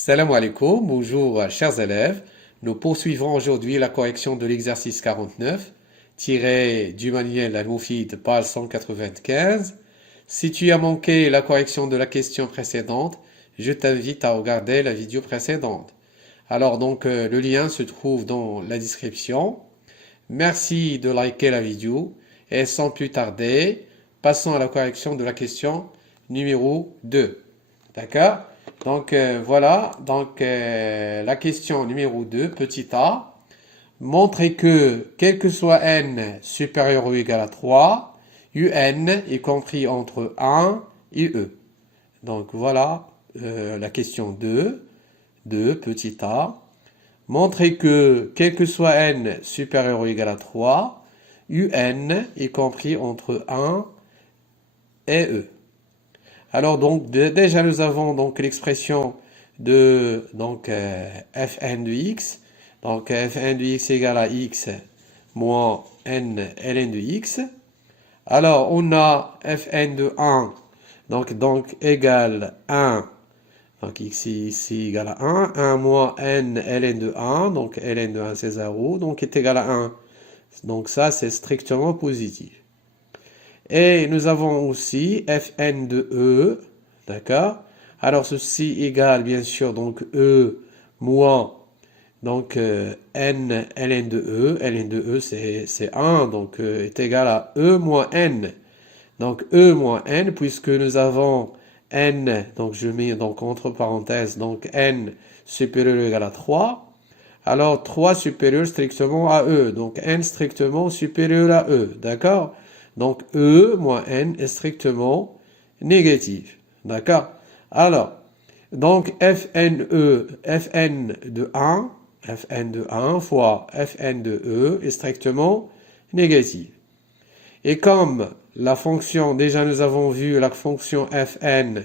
Salam alaikum, bonjour chers élèves. Nous poursuivrons aujourd'hui la correction de l'exercice 49, tiré du manuel Al-Moufid, page 195. Si tu as manqué la correction de la question précédente, je t'invite à regarder la vidéo précédente. Alors donc le lien se trouve dans la description. Merci de liker la vidéo et sans plus tarder, passons à la correction de la question numéro 2. D'accord? Donc voilà, donc la question numéro 2, petit a, montrer que quel que soit n supérieur ou égal à 3, un est compris entre 1 et e. Donc voilà la question 2, petit a, montrer que quel que soit n supérieur ou égal à 3, un est compris entre 1 et e. Alors donc déjà nous avons donc l'expression de donc fn de x. Donc fn de x égale à x moins n ln de x. Alors on a fn de 1 donc égale 1. Donc x ici égale à 1. 1 moins n ln de 1. Donc ln de 1 c'est 0. Donc est égal à 1. Donc ça c'est strictement positif. Et nous avons aussi fn de e, d'accord? Alors ceci égale bien sûr donc e moins donc n ln de e c'est 1 donc est égal à e moins n. Donc e moins n puisque nous avons n, donc je mets donc entre parenthèses donc n supérieur ou égal à 3. Alors 3 supérieur strictement à e, donc n strictement supérieur à e, d'accord? Donc E moins N est strictement négatif. D'accord? Alors, donc Fn de 1 fois Fn de E est strictement négatif. Et comme la fonction, déjà nous avons vu la fonction Fn,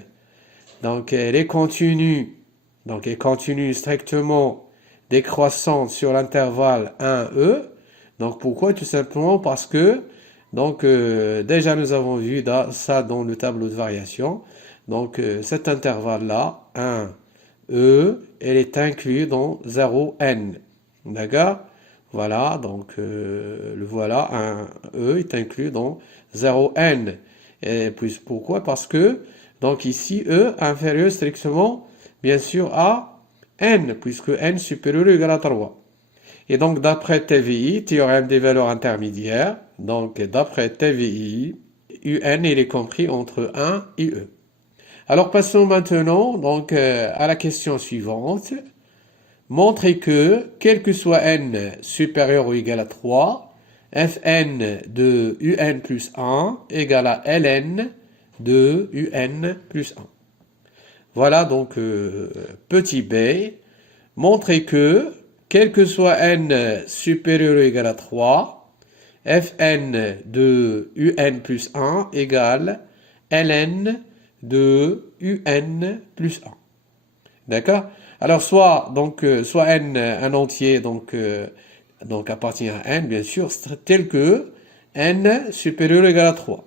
donc elle est continue, donc elle continue strictement décroissante sur l'intervalle 1e. Donc pourquoi? Tout simplement parce que donc déjà nous avons vu ça dans le tableau de variation. Donc cet intervalle-là, 1, E, elle est inclus dans 0n. D'accord? Voilà, donc le voilà, 1, E est inclus dans 0n. Et puis pourquoi? Parce que donc ici, E inférieur strictement, bien sûr, à n, puisque n supérieur ou égal à 3. Et donc, d'après TVI, théorème des valeurs intermédiaires, donc d'après TVI, UN il est compris entre 1 et E. Alors, passons maintenant donc, à la question suivante. Montrer que, quel que soit n supérieur ou égal à 3, Fn de UN plus 1 égale à Ln de UN plus 1. Voilà donc petit b. Montrer que, quel que soit n supérieur ou égal à 3, Fn de Un plus 1 égale Ln de Un plus 1. D'accord? Alors soit n un entier donc appartient à n bien sûr tel que n supérieur ou égal à 3.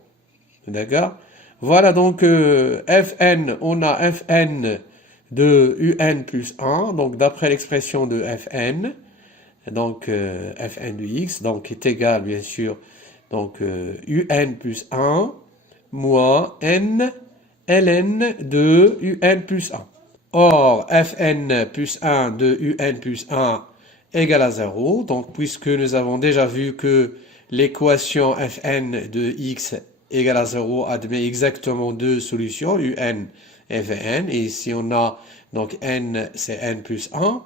D'accord? Voilà donc Fn, on a Fn de Un plus 1, donc d'après l'expression de Fn, donc Fn de x, donc est égal bien sûr, donc Un plus 1 moins n ln de Un plus 1. Or, Fn plus 1 de Un plus 1 égale à 0, donc puisque nous avons déjà vu que l'équation Fn de x égale à 0 admet exactement deux solutions, Un et Vn, et ici on a donc n c'est n plus 1,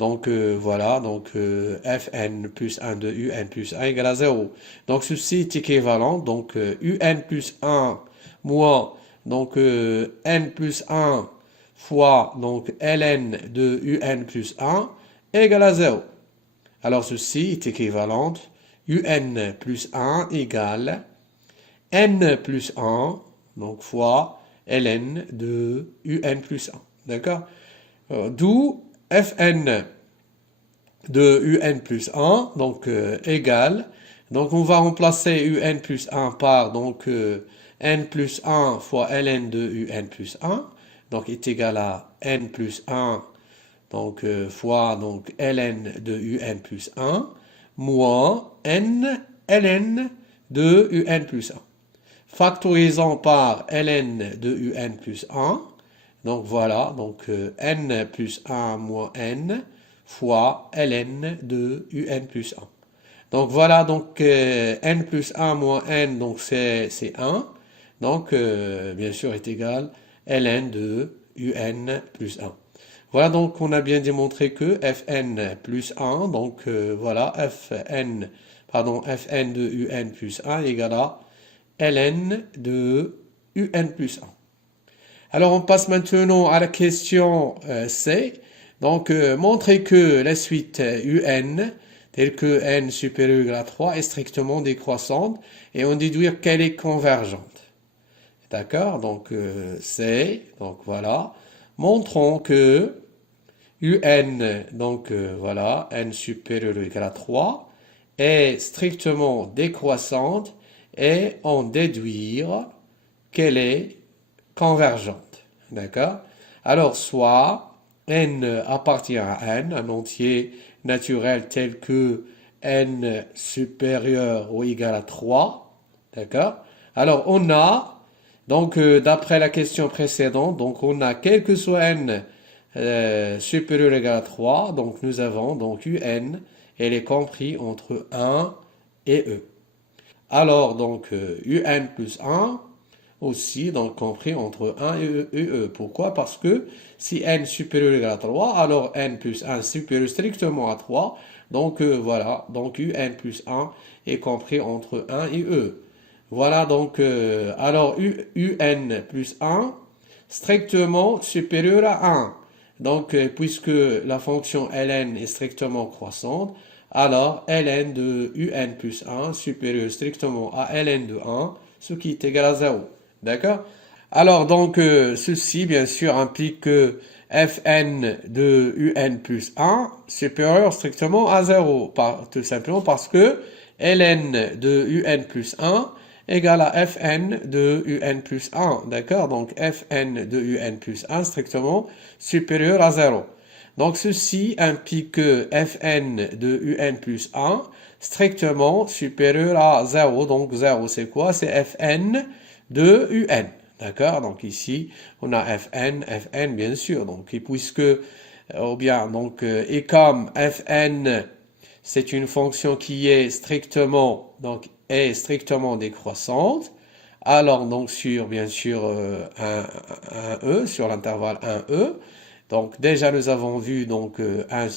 donc voilà, donc Fn plus 1 de Un plus 1 égale à 0. Donc ceci est équivalent, donc Un plus 1 moins donc n plus 1 fois donc ln de Un plus 1 égale à 0. Alors ceci est équivalent, Un plus 1 égale n plus 1, donc fois ln de Un plus 1. D'accord? D'où Fn de Un plus 1, donc égale, donc on va remplacer Un plus 1 par donc n plus 1 fois ln de Un plus 1. donc est égal à n plus 1 donc fois donc ln de un plus 1 moins n ln de un plus 1. Factorisant par ln de un plus 1, donc voilà, donc n plus 1 moins n fois ln de un plus 1. Donc voilà, donc n plus 1 moins n, donc c'est 1. Donc bien sûr est égal ln de un plus 1. Voilà, donc on a bien démontré que fn plus 1, donc voilà, fn de un plus 1 égale à ln de un plus 1. Alors on passe maintenant à la question C. Donc montrer que la suite un, telle que n supérieur ou égal à 3, est strictement décroissante et on déduire qu'elle est convergente. D'accord? Donc C, donc voilà. Montrons que un, donc voilà, n supérieur ou égal à 3, est strictement décroissante et en déduire qu'elle est convergente. D'accord? Alors, soit n appartient à n, un entier naturel tel que n supérieur ou égal à 3. D'accord? Alors, on a, donc d'après la question précédente, donc on a quel que soit n supérieur ou égal à 3, donc nous avons donc un, elle est compris entre 1 et e. Alors, donc, un plus 1, aussi, donc, compris entre 1 et e. Pourquoi? Parce que si n supérieur ou égal à 3, alors n plus 1 supérieur strictement à 3. Donc, voilà, donc, un plus 1 est compris entre 1 et e. Voilà, donc, alors, un plus 1, strictement supérieur à 1. Donc, puisque la fonction ln est strictement croissante, alors ln de un plus 1 supérieur strictement à ln de 1, ce qui est égal à 0. D'accord? Alors, donc, ceci, bien sûr, implique que fn de un plus 1 supérieur strictement à 0, tout simplement parce que ln de un plus 1 égale à fn de un plus 1. D'accord? Donc, fn de un plus 1 strictement supérieur à 0. Donc, ceci implique que fn de un plus 1 strictement supérieur à 0. Donc, 0, c'est quoi? C'est fn de un. D'accord? Donc, ici, on a fn, bien sûr. Donc, et puisque, ou bien, donc, et comme fn, c'est une fonction qui est strictement, donc, est strictement décroissante, alors, donc, sur, bien sûr, un e, sur l'intervalle 1e, donc déjà nous avons vu donc un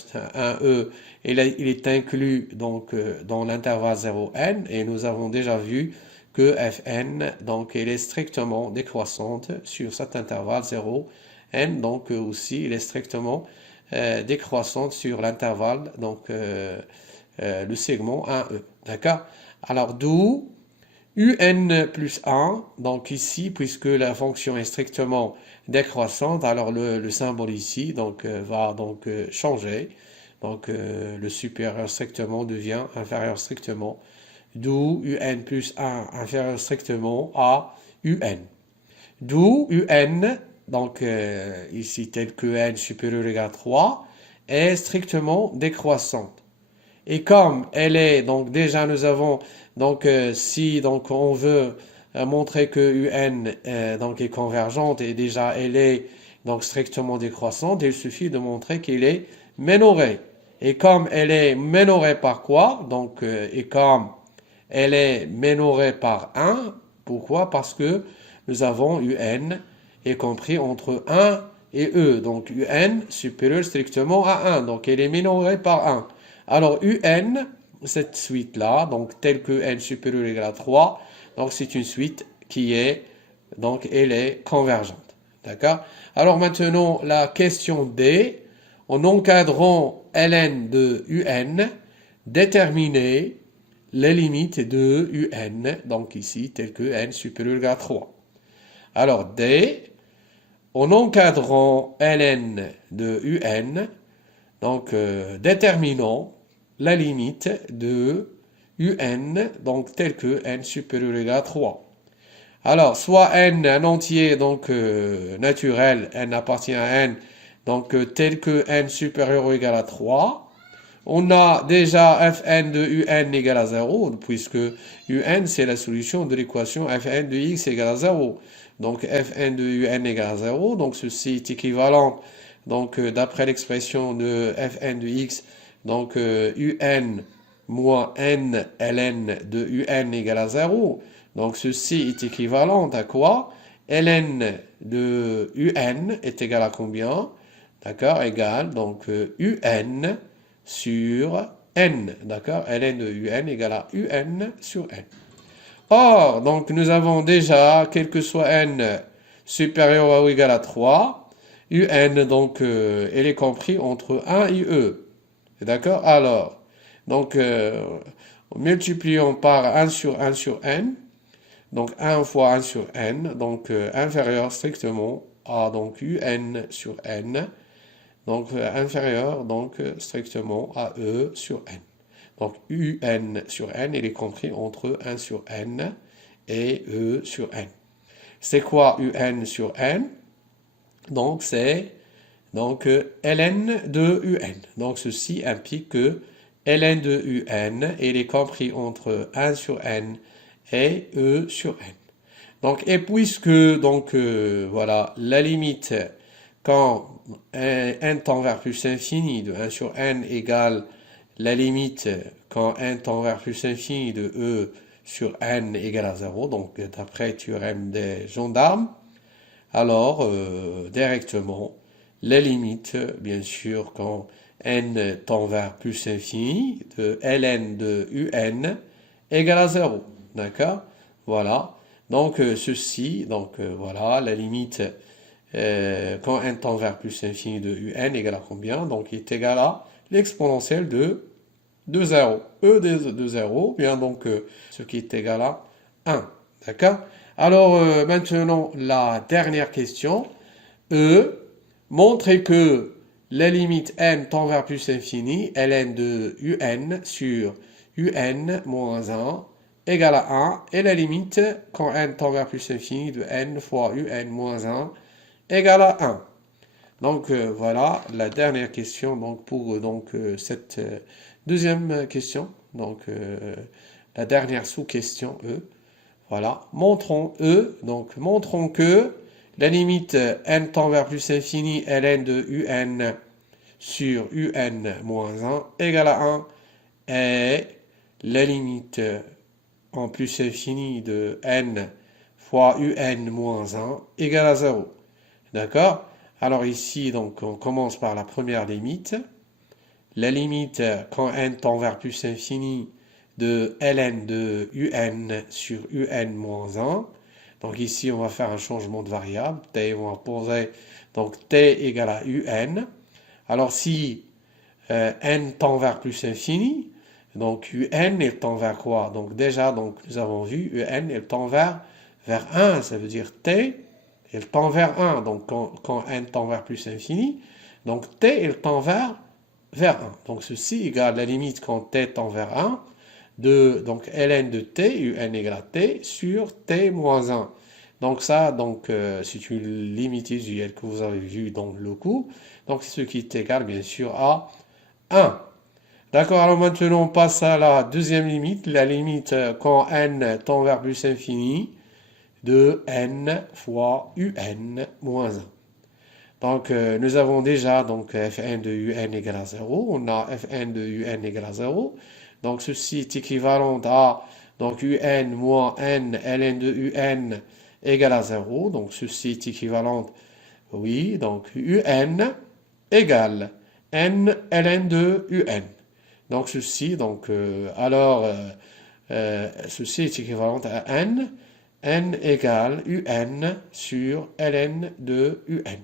e, il est inclus donc dans l'intervalle 0n et nous avons déjà vu que fn donc elle est strictement décroissante sur cet intervalle 0n, donc aussi il est strictement décroissante sur l'intervalle donc le segment 1e. D'accord? Alors d'où un plus 1, donc ici, puisque la fonction est strictement décroissante, alors le symbole ici donc, va donc changer. Donc le supérieur strictement devient inférieur strictement, d'où un plus 1 inférieur strictement à un. D'où un, donc ici tel que n supérieur ou égal à 3, est strictement décroissante. Et comme elle est, donc déjà nous avons, donc si donc on veut montrer que un donc est convergente et déjà elle est donc strictement décroissante, il suffit de montrer qu'elle est minorée. Et comme elle est minorée par quoi? Donc et comme elle est minorée par 1, pourquoi? Parce que nous avons un est compris entre 1 et e. Donc un supérieur strictement à 1. Donc elle est minorée par 1. Alors, un, cette suite-là, donc telle que n supérieur ou égal à 3, donc c'est une suite qui est, donc elle est convergente. D'accord? Alors maintenant, la question D, en encadrant ln de un, déterminer les limites de un, donc ici, telle que n supérieur ou égal à 3. Alors D, en encadrant ln de un, donc déterminons la limite de un, donc telle que n supérieur ou égal à 3. Alors, soit n, un entier, donc naturel, n appartient à n, donc tel que n supérieur ou égal à 3. On a déjà fn de un égale à 0, puisque un, c'est la solution de l'équation fn de x égale à 0. Donc fn de un égale à 0, donc ceci est équivalent, donc d'après l'expression de fn de x, donc un moins n ln de un égale à 0. Donc ceci est équivalent à quoi? Ln de un est égal à combien? D'accord, égal, donc un sur n, d'accord? Ln de un égale à un sur n. Or, donc nous avons déjà, quel que soit n supérieur ou égal à 3, un, donc, elle est compris entre 1 et e. D'accord? Alors, donc, multiplions par 1 sur n, donc 1 fois 1 sur n, donc inférieur strictement à donc un sur n, donc inférieur donc strictement à e sur n. Donc un sur n, il est compris entre 1 sur n et e sur n. C'est quoi un sur n? Donc c'est donc ln de un. Donc ceci implique que ln de un, il est compris entre 1 sur n et e sur n. Donc, et puisque, donc, voilà, la limite, quand n tend vers plus infini de 1 sur n égale la limite quand n tend vers plus infini de e sur n égale à 0, donc d'après théorème des gendarmes, alors, directement, la limite, bien sûr, quand n tend vers plus infini de ln de un égale à 0. D'accord? Voilà. Donc, ceci, donc voilà, la limite quand n tend vers plus infini de un égale à combien? Donc, il est égal à l'exponentielle de 0. E de 0, bien donc, ce qui est égal à 1. D'accord? Alors, maintenant, la dernière question. E, montrer que la limite n tend vers plus infini, ln de un sur un moins 1 égale à 1, et la limite quand n tend vers plus infini de n fois un moins 1 égale à 1. Donc voilà la dernière question donc, pour cette deuxième question, donc la dernière sous-question E. Voilà, montrons E, donc montrons que la limite n tend vers plus infini ln de un sur un moins 1 égale à 1 et la limite en plus infini de n fois un moins 1 égale à 0. D'accord? Alors ici, donc, on commence par la première limite. La limite quand n tend vers plus infini de ln de un sur un moins 1. Donc ici, on va faire un changement de variable. T, on va poser donc t égale à un. Alors si n tend vers plus infini, donc un, il tend vers quoi? Donc déjà, donc, nous avons vu un, il tend vers 1. Ça veut dire t, il tend vers 1. Donc quand n tend vers plus infini, donc t, il tend vers 1. Donc ceci égale la limite quand t tend vers 1 de donc ln de t, un égale à t, sur t moins 1. Donc ça, donc, c'est une limite usuelle que vous avez vue dans le cours. Donc ce qui est égal, bien sûr, à 1. D'accord, alors maintenant on passe à la deuxième limite, la limite quand n tend vers plus infini de n fois un moins 1. Donc nous avons déjà donc fn de un égale à 0, on a fn de un égale à 0. Donc ceci est équivalent à donc un moins n ln de un égale à 0. Donc ceci est équivalent, oui, donc un égale n ln de un. Donc ceci, donc ceci est équivalent à n égale un sur ln de un.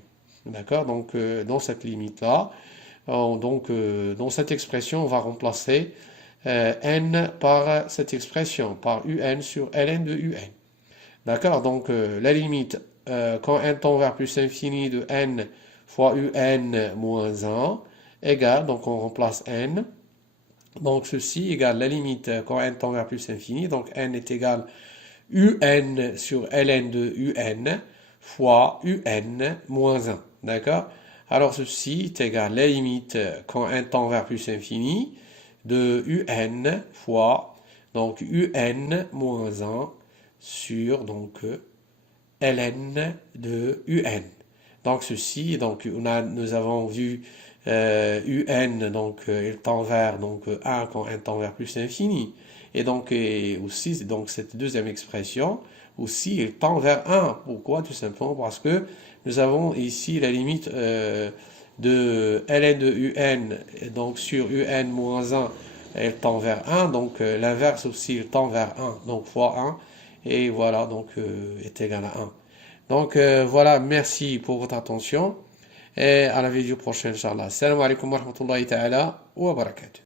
D'accord? Donc dans cette limite-là, dans cette expression, on va remplacer n par cette expression, par un sur ln de un. D'accord? Donc la limite, quand n tend vers plus infini de n fois un moins 1, égale, donc on remplace n. Donc ceci égale la limite quand n tend vers plus infini, donc n est égal UN sur ln de UN fois UN moins 1. D'accord? Alors ceci est égal à la limite quand n tend vers plus infini de UN fois donc UN moins 1 sur donc ln de UN. Donc ceci, donc nous avons vu UN, donc il tend vers donc 1 quand n tend vers plus infini. Et donc et aussi, donc cette deuxième expression, aussi il tend vers 1. Pourquoi? Tout simplement parce que nous avons ici la limite de ln de UN, donc sur UN moins 1, elle tend vers 1, donc l'inverse aussi, il tend vers 1, donc fois 1, et voilà, donc est égal à 1. Donc voilà, merci pour votre attention, et à la vidéo prochaine, Inch'Allah. Salam alaikum wa rahmatullahi ta'ala wa barakatuh.